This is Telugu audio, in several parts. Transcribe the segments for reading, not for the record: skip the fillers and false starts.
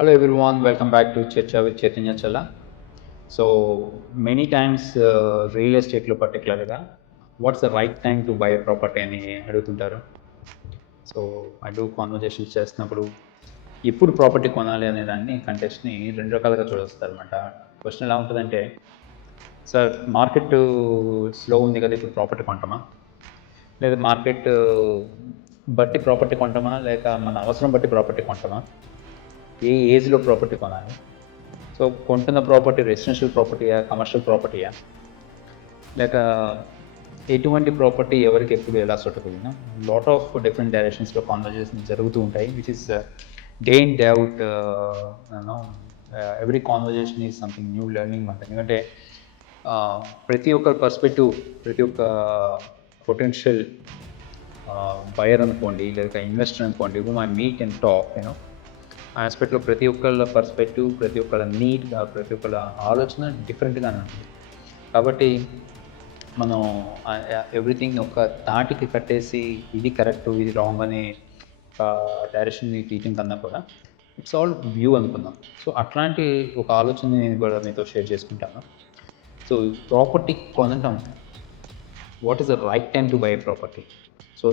Hello everyone, welcome back to Churcha with Chaitanya Challa. So many times real estate lo particularly, what's the right time to buy a property అని అడుగుతుంటారు. సో ఐ డూ కాన్వర్జేషన్స్ చేస్తున్నప్పుడు ఎప్పుడు ప్రాపర్టీ కొనాలి అనే దాన్ని కంటెస్ట్ని రెండు రకాలుగా చూడొస్తారు అనమాట. క్వశ్చన్ ఎలా ఉంటుందంటే, సార్ మార్కెట్ స్లో ఉంది కదా, ఇప్పుడు ప్రాపర్టీ కొంటామా, లేదా మార్కెట్ బట్టి ప్రాపర్టీ కొంటామా, లేక మన అవసరం బట్టి ప్రాపర్టీ కొంటామా, ఏ ఏజ్లో ప్రాపర్టీ కొనాలి, సో కొంటున్న ప్రాపర్టీ రెసిడెన్షియల్ ప్రాపర్టీయా, కమర్షియల్ ప్రాపర్టీయా, లేక ఎటువంటి ప్రాపర్టీ ఎవరికి ఎప్పుడు ఎలా సూటబుల్. లాట్ ఆఫ్ డిఫరెంట్ డైరెక్షన్స్లో కాన్వర్జేషన్ జరుగుతూ ఉంటాయి, which is day in day out. Every conversation is something new learning మాట. ఎందుకంటే ప్రతి ఒక్క పర్స్పెక్టివ్, ప్రతి ఒక్క పొటెన్షియల్ బయర్ అనుకోండి, లేదా ఇన్వెస్టర్ అనుకోండి, whom I meet and talk, ఆ ఆస్పెక్ట్లో ప్రతి ఒక్కళ్ళ పర్స్పెక్టివ్, ప్రతి ఒక్కళ్ళ నీడ్గా, ప్రతి ఒక్కళ్ళ ఆలోచన డిఫరెంట్గానే ఉంటుంది. కాబట్టి మనం ఎవ్రీథింగ్ ఒక తాటికి కట్టేసి ఇది కరెక్ట్ ఇది రాంగ్ అనే డైరెక్షన్ని తీయటం కన్నా కూడా ఇట్స్ ఆల్ వ్యూ అనుకుందాం. సో అట్లాంటి ఒక ఆలోచన నేను కూడా మీతో షేర్ చేసుకుంటాను. సో ప్రాపర్టీ కొనటం, what is the right time to buy property. So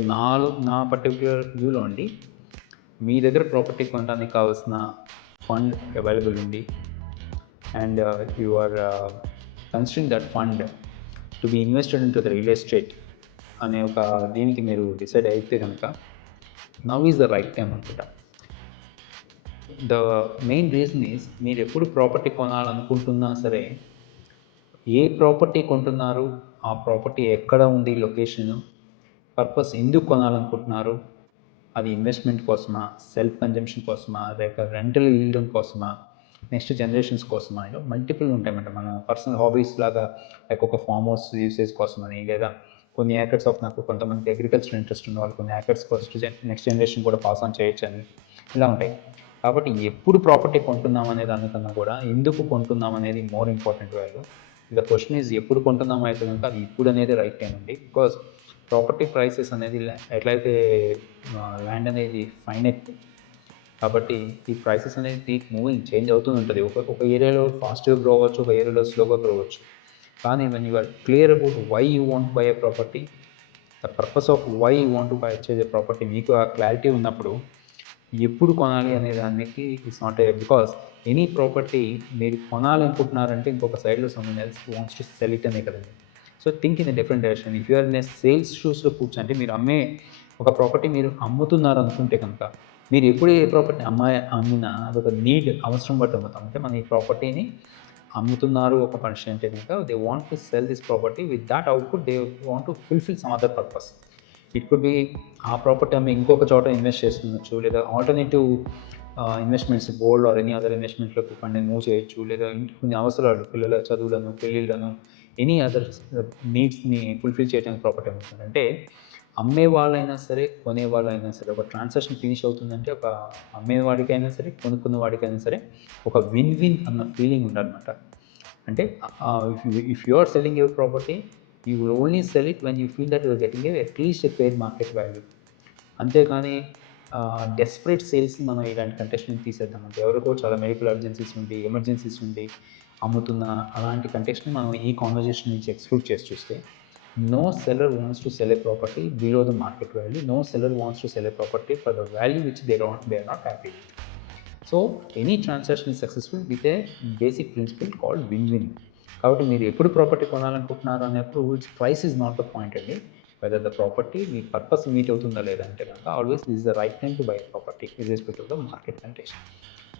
నా పర్టిక్యులర్ వ్యూలో అండి, మీ దగ్గర ప్రాపర్టీ కొనడానికి కావాల్సిన ఫండ్ అవైలబుల్ ఉంది, and you are considering that fund to be invested in to the real estate అనే ఒక దీనికి మీరు డిసైడ్ అయితే కనుక now is the right time అనుకుంటా. ద మెయిన్ రీజన్ ఈజ్, మీరు ఎప్పుడు ప్రాపర్టీ కొనాలనుకుంటున్నా సరే, ఏ ప్రాపర్టీ కొంటున్నారు, ఆ ప్రాపర్టీ ఎక్కడ ఉంది, లొకేషను, పర్పస్ ఎందుకు కొనాలనుకుంటున్నారు, అది ఇన్వెస్ట్మెంట్ కోసమా, సెల్ఫ్ కన్జంప్షన్ కోసమా, లేక రెంటల్ ఇవ్వడం కోసమా, నెక్స్ట్ జనరేషన్స్ కోసమా, మల్టిపుల్ ఉంటాయన్నమాట. మన పర్సనల్ హాబీస్ లాగా, లైక్ ఒక ఫామ్ హౌస్ యూసేజ్ కోసమని, లేదా కొన్ని ఏకర్స్ ఆఫ్, నాకు కొంతమంది అగ్రికల్చర్ ఇంట్రెస్ట్ ఉన్న వాళ్ళు కొన్ని ఏకర్స్ ఫస్ట్ నెక్స్ట్ జనరేషన్ కూడా పాస్ ఆన్ చేయొచ్చు అని ఇలా ఉంటాయి. కాబట్టి ఎప్పుడు ప్రాపర్టీ కొంటున్నాం అనే దానికన్నా కూడా ఎందుకు కొంటున్నాం అనేది more important value. The question is ఎప్పుడు కొంటున్నాం అయితే కనుక అది ఇప్పుడు అనేది రైట్ టైం అండి. బికాస్ ప్రాపర్టీ ప్రైసెస్ అనేది ఎట్లయితే ల్యాండ్ అనేది ఫైనైట్, కాబట్టి ఈ ప్రైసెస్ అనేది మూవింగ్ చేంజ్ అవుతూ ఉంటుంది. ఒక ఏరియాలో ఫాస్ట్గా గ్రో అవ్వచ్చు, ఒక ఏరియాలో స్లోగా గ్రో అవ్వచ్చు. కానీ when you are clear about why you want buy a property, the purpose of why you want to purchase a property, మీకు ఆ క్లారిటీ ఉన్నప్పుడు ఎప్పుడు కొనాలి అనే దానికి it's not a, because any property మీరు కొనాలనుకుంటున్నారంటే ఇంకొక సైడ్లో someone else wants to sell it అనే కదండి. So think in a different direction. If you're in a sales షూస్లో కూర్చోంటే, మీరు అమ్మే ఒక ప్రాపర్టీ మీరు అమ్ముతున్నారు అనుకుంటే కనుక, మీరు ఎప్పుడు ఏ ప్రాపర్టీ అమ్మినా అదొక నీడ్, అవసరం బట్టి అమ్ముతాం. అంటే మన ఈ ప్రాపర్టీని అమ్ముతున్నారు ఒక మనిషి అంటే కనుక, they want to sell this property, with that output they want to fulfil some other purpose. It could be ఆ ప్రాపర్టీ అమ్మి ఇంకొక చోట ఇన్వెస్ట్ చేస్తుండొచ్చు, లేదా alternative investments, gold or any other ఇన్వెస్ట్మెంట్లోకి ఫండ్ని మూవ్ చేయొచ్చు, లేదా ఇంటికి కొన్ని అవసరాలు, పిల్లల చదువులను, పెళ్ళిళ్ళను, ఎనీ అదర్ నీడ్స్ని ఫుల్ఫిల్ చేయడానికి ప్రాపర్టీ అమ్ముతుంది. అంటే అమ్మే వాళ్ళైనా సరే, కొనే వాళ్ళైనా సరే, ఒక ట్రాన్సాక్షన్ ఫినిష్ అవుతుందంటే, ఒక అమ్మేవాడికైనా సరే, కొనుక్కున్న వాడికైనా సరే ఒక విన్ విన్ అన్న ఫీలింగ్ ఉండాలన్నమాట. అంటే if you are selling your property, you will only sell it when you feel that you're getting at least a fair market value. అంతేకాని డెస్పరేట్ సేల్స్ని మనం ఇలాంటి కంటెస్ట్ని తీసేద్దామంటే, ఎవరికో చాలా మెడికల్ అర్జెన్సీస్ ఉండి, ఎమర్జెన్సీస్ ఉండి అమ్ముతున్న అలాంటి కంటెస్ట్ని మనం ఈ కాన్వర్జేషన్ నుంచి ఎక్స్క్లూడ్ చేసి చూస్తే, no seller wants to sell a property below the market value, no seller wants to sell a property for the value which they are not happy. So any transaction is successful with a basic principle called win win. కాబట్టి మీరు ఎప్పుడు ప్రాపర్టీ కొనాలనుకుంటున్నారు అన్నప్పుడు price is not the point అండి. వెదర్ ద ప్రాపర్టీ మీ పర్పస్ మీట్ అవుతుందా లేదా అంటే కనుక, always this is the right time to buy property irrespective of the market condition.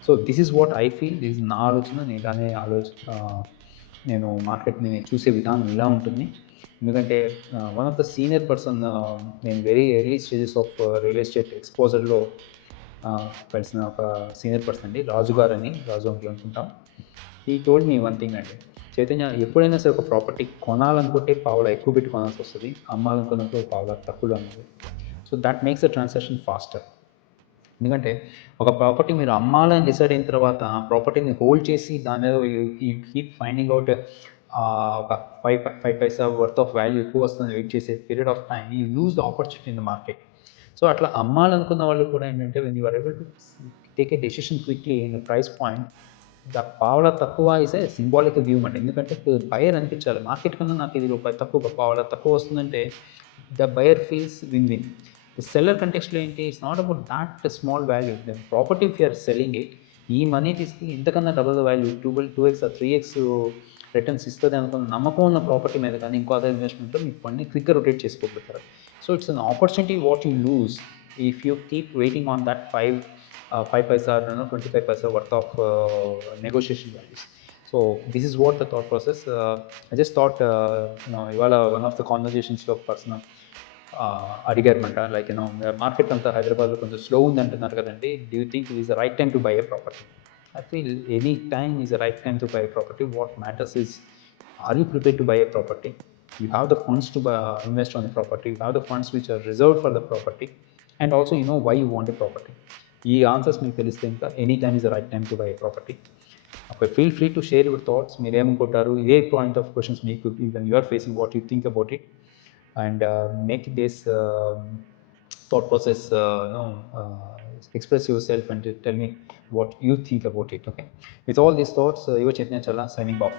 So this is what I feel, this is నా ఆలోచన. ఇలానే నేను మార్కెట్ని చూసే విధానం ఇలా ఉంటుంది. ఎందుకంటే one of the senior person, నేను very early stages of real estate ఎక్స్పోజర్లో కలిసిన ఒక సీనియర్ పర్సన్ అండి, రాజు గారు అని, రాజు అంకుల్ అనుకుంటాం. ఈ టోల్డ్ మీ వన్ థింగ్ అండి, చైతన్య, ఎప్పుడైనా సరే ఒక ప్రాపర్టీ కొనాలనుకుంటే పావులా ఎక్కువ పెట్టి కొనాల్సి వస్తుంది, అమ్మాలనుకున్నప్పుడు పావులా తక్కువలో అన్నది. So that makes the transaction faster. ఎందుకంటే ఒక ప్రాపర్టీ మీరు అమ్మాలని డిసైడ్ అయిన తర్వాత, ఆ ప్రాపర్టీని హోల్డ్ చేసి దాని మీద యూ కీప్ ఫైండింగ్ అవుట్ ఒక five paisa worth of value ఎక్కువ వస్తుంది వెయిట్ చేసే period of time, you lose the opportunity in the market. So అట్లా అమ్మాలనుకున్న వాళ్ళు కూడా ఏంటంటే, when you are able to take a decision quickly in the price point, the పావలా తక్కువ ఇస్ ఏ సింబాలిక్ వ్యూ అండి. ఎందుకంటే బయర్ అనిపించాలి మార్కెట్ కన్నా నాకు ఇది రూపాయి తక్కువ పావలా తక్కువ వస్తుందంటే the buyer feels win win. The seller కంటెక్స్ట్లో ఏంటి, it's not about that small value. The property if you're selling it, ఈ మనీ తీసుకుని ఇంతకన్నా double the value 2x or 3x returns ఇస్తుంది అనుకున్న నమ్మకం ఉన్న ప్రాపర్టీ మీద కానీ ఇంకో అదర్ ఇన్వెస్ట్మెంట్లో మీకు ఫండ్ని క్విక్గా రొటేట్ చేసుకోగలుగుతారు. So it's an opportunity what you lose if you keep waiting on that 5 paisa or 25 paisa worth of negotiation values. So this is what the thought process. I just thought, one of the conversations of person అడిగారన్నమాట, లైక్ మార్కెట్ అంతా హైదరాబాద్లో కొంచెం స్లో ఉంది అంటున్నారు కదండి, do you think it is the right time to buy a property? I feel any time is the right time to buy a property. What matters is, are you prepared to buy a property? You have the funds to invest on the property. You have the funds which are reserved for the property, and also you know why you want a property. ఈ ఆన్సర్స్ మీకు తెలిస్తే ఇంకా any time is the right time to buy a property. Okay, feel free to share your thoughts. మీరు ఏమనుకుంటారు, ఏ పాయింట్ ఆఫ్ క్వశ్చన్స్ మీకు you are facing, what you think about it, and make this thought process, express yourself and tell me what you think about it. Okay, with all these thoughts, your Chaitanya Chala signing off.